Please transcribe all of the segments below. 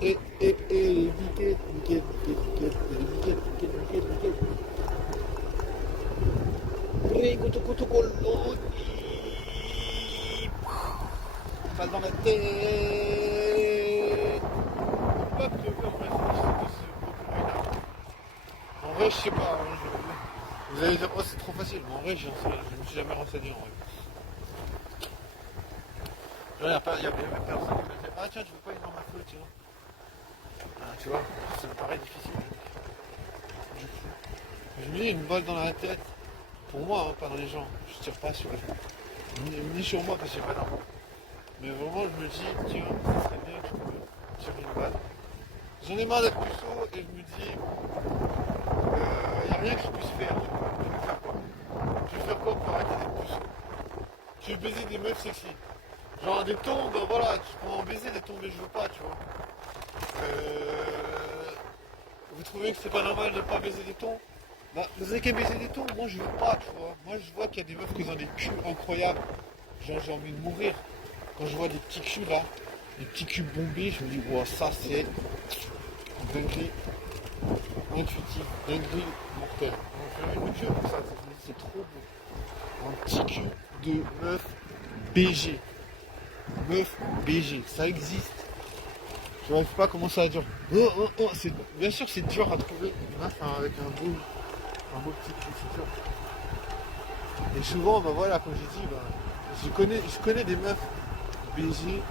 nickel, nickel, nickel, nickel, nickel, nickel, nickel. Prego, tocco, tocco, passe dans la tête. Pas prévu en vrai, en vrai, je sais pas. Vous allez dire, oh, c'est trop facile. Mais en vrai, je me suis jamais renseigné en vrai. Il y a personne qui me dit, ah tiens, tu veux pas aller dans ma flotte, tiens. Ah, tu vois, ça me paraît difficile. Du coup, je me dis une balle dans la tête. Pour moi, hein, pas dans les gens. Je tire pas sur les gens. Ni sur moi parce que j'ai pas d'arme. Mais vraiment, je me dis, tiens, ça serait bien que je peux tirer une balle. J'en ai marre d'être puceau et je me dis, y a rien que je puisse faire. Tu vois. Je vais faire quoi? Je vais faire quoi pour arrêter d'être puceau? Je vais baiser des meufs sexy. Genre des tombes, voilà, tu peux en baiser des tombes et je veux pas, tu vois. Vous trouvez que c'est pas normal de pas baiser des tombes? Bah, vous avez qu'à baiser des tombes, moi je veux pas, tu vois. Moi je vois qu'il y a des meufs qui ont des culs incroyables. Genre j'ai envie de mourir. Quand je vois des petits culs là, des petits culs bombés, je me dis, wow, ça c'est dinguerie intuitive, dinguerie mortelle. Donc j'ai envie de me tuer pour ça, c'est trop beau. Un petit cul de meuf BG. Meuf BG, ça existe. Je ne sais pas comment ça va dire. Bien sûr c'est dur à trouver une meuf avec un beau petit cul, c'est dur. Et souvent, bah voilà, comme j'ai dit, bah, je connais des meufs BG.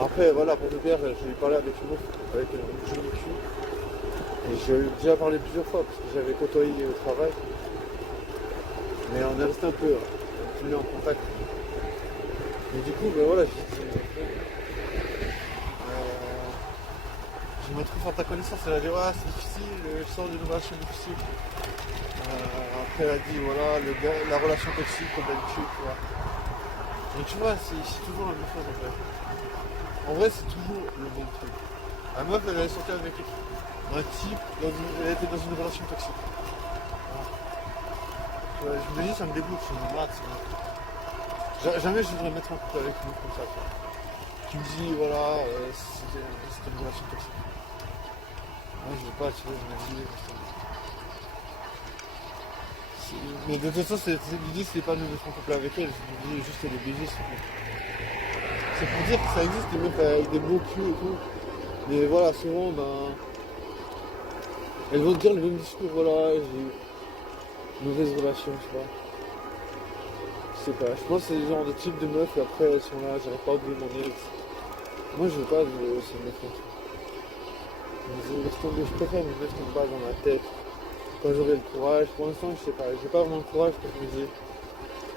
Après, voilà, pour le père, j'ai parlé avec une meuf avec un joli cul. Et j'ai déjà parlé plusieurs fois parce que j'avais côtoyé au travail. Mais on est resté un peu plus en contact. Et du coup, ben voilà, je me trouve faire ta connaissance, elle a dit ouais c'est difficile, je sors d'une relation difficile. Après elle a dit voilà, la relation toxique comme d'habitude, tu vois. Mais tu vois, c'est toujours la même chose en fait. En vrai c'est toujours le même truc. La meuf elle est sortie avec un type, elle était dans une relation toxique. Voilà. Tu vois, je me dis ça me dégoûte, ça me mate. Jamais je voudrais mettre en couple avec une meuf comme ça, tu vois. Tu me dis voilà, c'était une relation toxique. Moi je veux pas, tu vois, je m'exile. Mais de toute façon, l'idée c'était pas de me mettre en couple avec elle, je me dis juste les baiser, c'est pour dire que ça existe des meufs avec des beaux culs et tout. Mais voilà, souvent, ben, elles vont te dire le même discours, voilà, j'ai eu une mauvaise relation, tu vois. Je sais pas, je pense que c'est le genre de type de meufs et après elles sont là, j'arrive pas à oublier mon ex. Moi je veux pas de ces meufs comme ça. Je préfère me mettre une balle dans la tête quand j'aurai le courage. Pour l'instant, je sais pas, j'ai pas vraiment le courage parce que je me dis,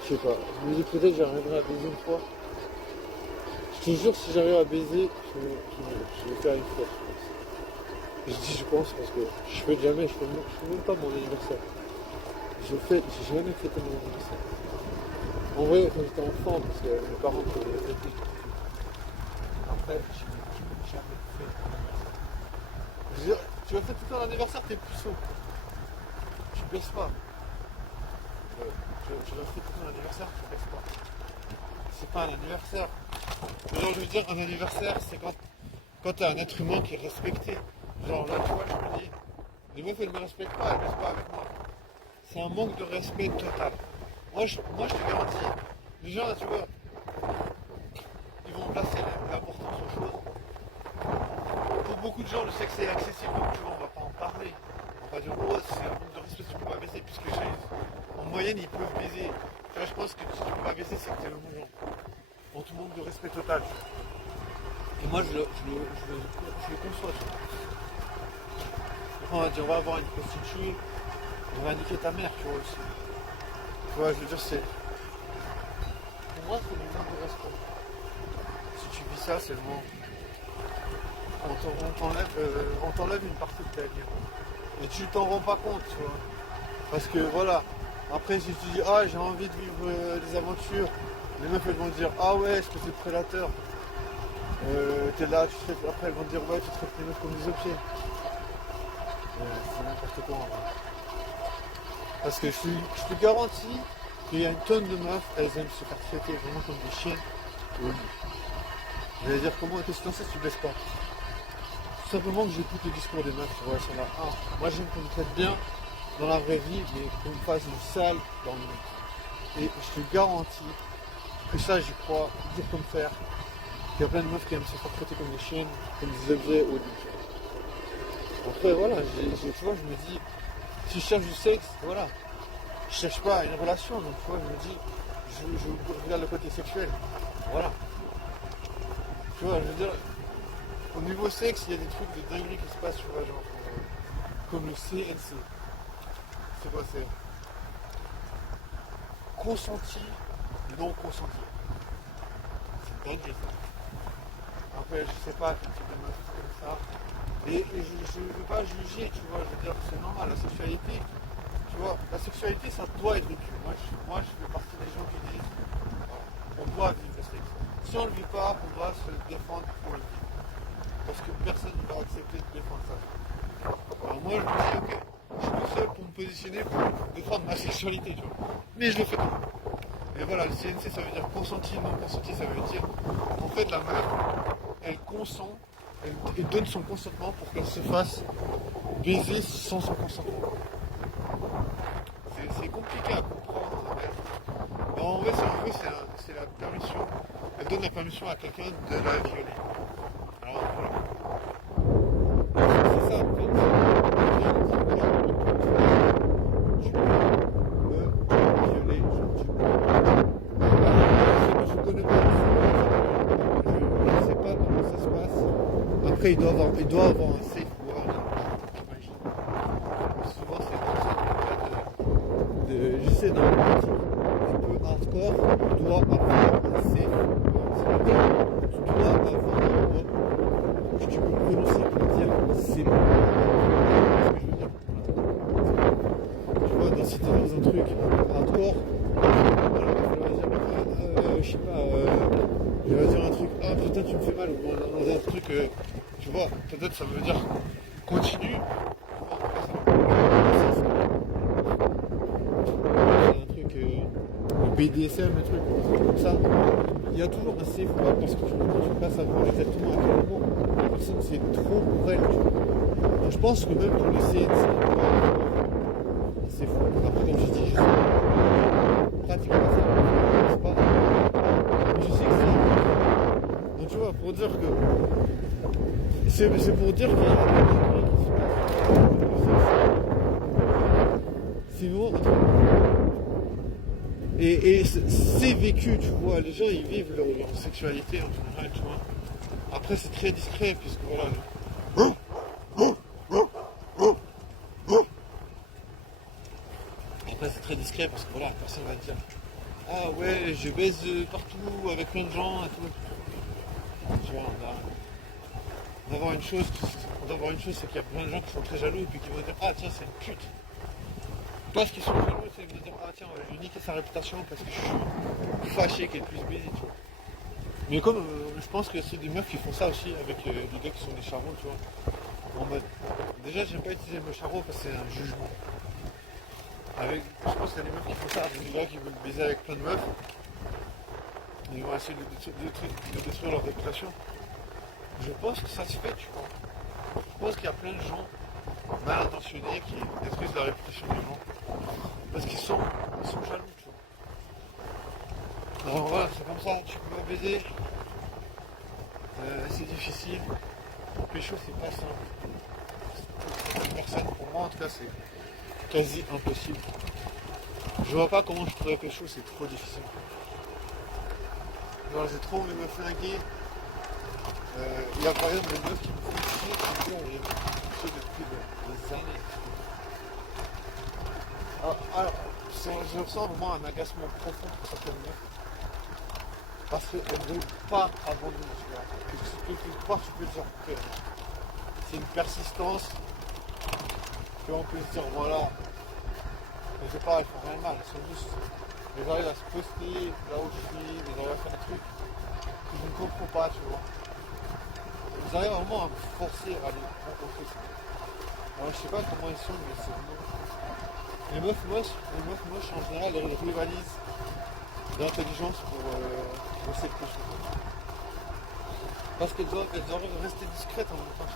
je sais pas, je me dis peut-être j'arriverai à baiser une fois. Je te jure, si j'arrive à baiser, je vais faire une fois, je pense. Je dis je pense parce que je fais jamais, je fais même pas mon anniversaire. J'ai jamais fêté mon anniversaire. En vrai, quand j'étais enfant, parce que mes parents pouvaient fêter. Après, je n'ai jamais fait mon anniversaire. Je veux dire, tu vas fêter ton anniversaire, t'es puceau. Tu baisses pas. Tu vas fêter ton anniversaire, tu baisses pas. C'est pas un anniversaire. Genre, je veux dire, un anniversaire, c'est quand t'as un être humain qui est respecté. Genre là, tu vois, je me dis, les meufs, elles me respectent pas, elles baissent pas avec moi. C'est un manque de respect total. Moi, je te garantis, les gens, là, tu vois, ils vont placer l'importance aux choses. Pour beaucoup de gens, le sexe est accessible, donc tu vois, on va pas en parler. On va dire, oh, c'est un manque de respect, tu peux pas baiser, puisque en moyenne, ils peuvent baiser. Tu vois, je pense que si tu peux pas baiser, c'est que t'es le bon genre. On te manque de respect total. Et moi, je le conçois, tu vois. On va dire, on va avoir une prostituée, on va niquer ta mère, tu vois, aussi. Tu vois, je veux dire, c'est... Pour moi, c'est le manque de respect. Si tu vis ça, c'est le manque. On t'enlève une partie de ta vie. Et tu t'en rends pas compte, tu vois. Parce que, voilà, après, si tu dis, ah, j'ai envie de vivre des aventures, les meufs, elles vont te dire, ah ouais, est-ce que t'es prédateur? T'es là, après, elles vont te dire, ouais, tu traites les meufs comme des objets. C'est n'importe quoi, en vrai. Parce que je te garantis qu'il y a une tonne de meufs, elles aiment se faire traiter vraiment comme des chiens. Oui. Je vais dire comment, qu'est-ce que tu en sais si tu baisses pas? tout simplement que j'écoute les discours des meufs, tu vois, elles sont là. Ah, moi j'aime qu'on me traite bien dans la vraie vie, mais qu'on me fasse du sale dans le monde. Et je te garantis que ça, j'y crois, dur comme fer. Il y a plein de meufs qui aiment se faire traiter comme des chiennes, comme des objets au début. Après, voilà, tu vois, je me dis, si je cherche du sexe, voilà, je cherche pas une relation, donc tu vois, je me dis, je regarde le côté sexuel. Voilà. Tu vois, je veux dire, au niveau sexe, il y a des trucs de dinguerie qui se passent, tu vois, genre, comme le CNC. C'est quoi, c'est consenti, non consenti. C'est dingue ça. Après, je sais pas quel type de meuf comme ça. Et je ne veux pas juger, tu vois, je veux dire, c'est normal, la sexualité, tu vois, la sexualité, ça doit être vécu. Moi, je fais partie des gens qui disent, voilà, on doit vivre le sexe. Si on ne le vit pas, on doit se défendre pour le vivre. Parce que personne ne va accepter de défendre ça. Alors moi, je me dis, ok, je suis tout seul pour me positionner, pour défendre ma sexualité, tu vois. Mais je le fais pas. Et voilà, le CNC, ça veut dire consenti, non consenti, ça veut dire, en fait, la meuf, elle consent, elle donne son consentement pour qu'elle se fasse baiser sans son consentement. C'est compliqué à comprendre, mais en vrai, c'est la permission, elle donne la permission à quelqu'un de la violer. Alors, voilà. C'est ça, en fait. Tu peux me violer, je connais pas, je ne sais pas comment ça se passe. Après, il doit avoir un safe word, j'imagine. Souvent, c'est dans j'essaie dans le parti un peu hardcore, tu dois avoir un safe word. C'est-à-dire, tu dois avoir un mot que tu peux prononcer pour dire c'est bon. Ce que je veux dire. Tu vois, si t'es dans un truc hardcore, je sais pas, je vais dire un truc, ah putain tu me fais mal, ou dans un truc, tu vois, peut-être ça veut dire continue, un truc, le BDSM, un truc comme ça, il y a toujours un safe word parce que tu ne peux pas savoir exactement à quel moment la personne c'est trop pour elle, tu vois. Donc je pense que même pour le CNC, c'est fou. Après, comme je dis, je sais pratiquement pas ça, c'est pas. Mais je sais que c'est. Donc tu vois, pour dire que. C'est pour dire qu'il y a des dingueries qui se passent. Sinon, et c'est vécu, tu vois, les gens ils vivent leur sexualité en général, tu vois. Après, c'est très discret, puisque voilà. Après, c'est très discret parce que voilà, personne va te dire ah ouais, je baise partout avec plein de gens et tout. Tu vois, on va avoir une chose, c'est qu'il y a plein de gens qui sont très jaloux et puis qui vont dire ah tiens, c'est une pute. Parce qu'ils sont jaloux, c'est de dire ah tiens, on va lui niquer sa réputation parce que je suis fâché qu'elle puisse baiser, tu vois. Mais comme je pense que c'est des meufs qui font ça aussi avec des gars qui sont des charros, tu vois. En mode, déjà, j'aime pas utiliser le mot charreau parce que c'est un jugement. Je pense qu'il y a des meufs qui font ça, des gars qui veulent baiser avec plein de meufs. Ils vont essayer de détruire leur réputation. Je pense que ça se fait, tu vois. Je pense qu'il y a plein de gens mal intentionnés qui détruisent la réputation des gens. Parce qu'ils sont jaloux, tu vois. Alors voilà, c'est comme ça, tu peux pas baiser. C'est difficile. Pécho, c'est pas simple. Pour personne, pour moi en tout cas, c'est quasi impossible. Je vois pas comment je pourrais pécho, c'est trop difficile. Genre, j'ai trop envie de me flinguer. Il y a par exemple des meufs qui me font chier, qui me font depuis des années. Alors, je ressens vraiment un agacement profond pour certaines meufs. Parce qu'elles ne veulent pas abandonner, tu vois. Quelque part, tu peux dire que c'est une persistance. On peut se dire, voilà, mais c'est pareil, elles font rien de mal. Elles sont juste, elles arrivent à se poster là où je suis, elles arrivent à faire un truc que je ne comprends pas, tu vois. Ils arrivent vraiment à me forcer à aller rencontrer ça. Alors, je sais pas comment ils sont, mais c'est vraiment. Les meufs moches, en général, elles rivalisent d'intelligence pour essayer de pécho. Parce qu'elles doivent rester discrètes en même temps.